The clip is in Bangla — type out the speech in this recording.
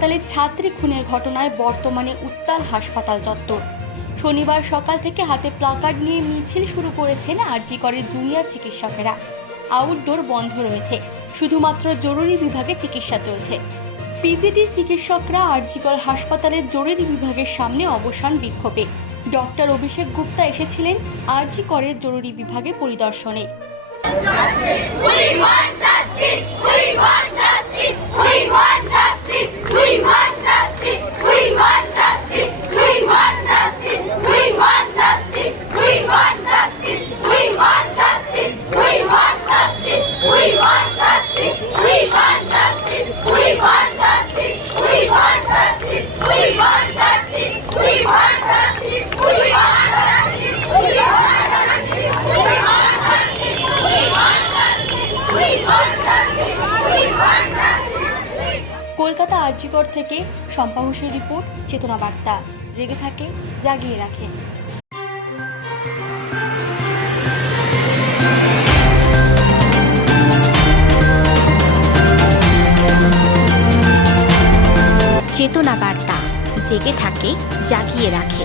হাসপাতালে ছাত্রী খুনের ঘটনায় বর্তমানে উত্তাল হাসপাতাল চত্বর। শনিবার সকাল থেকে হাতে প্লাকার্ড নিয়ে মিছিল শুরু করেছেন আরজি করের জুনিয়র চিকিৎসকেরা। আউটডোর বন্ধ রয়েছে, শুধুমাত্র জরুরি বিভাগে চিকিৎসা চলছে। পিজিটির চিকিৎসকরা আরজি কর হাসপাতালের জরুরি বিভাগের সামনে অবস্থান বিক্ষোভে। ডক্টর অভিষেক গুপ্তা এসেছিলেন আরজি করের জরুরি বিভাগে পরিদর্শনে। কলকাতা আরজি কর থেকে শম্পা ঘোষের রিপোর্ট, চেতনা বার্তা। জেগে থাকে, জাগিয়ে রাখে। চেতনা বার্তা, জেগে থাকে, জাগিয়ে রাখে।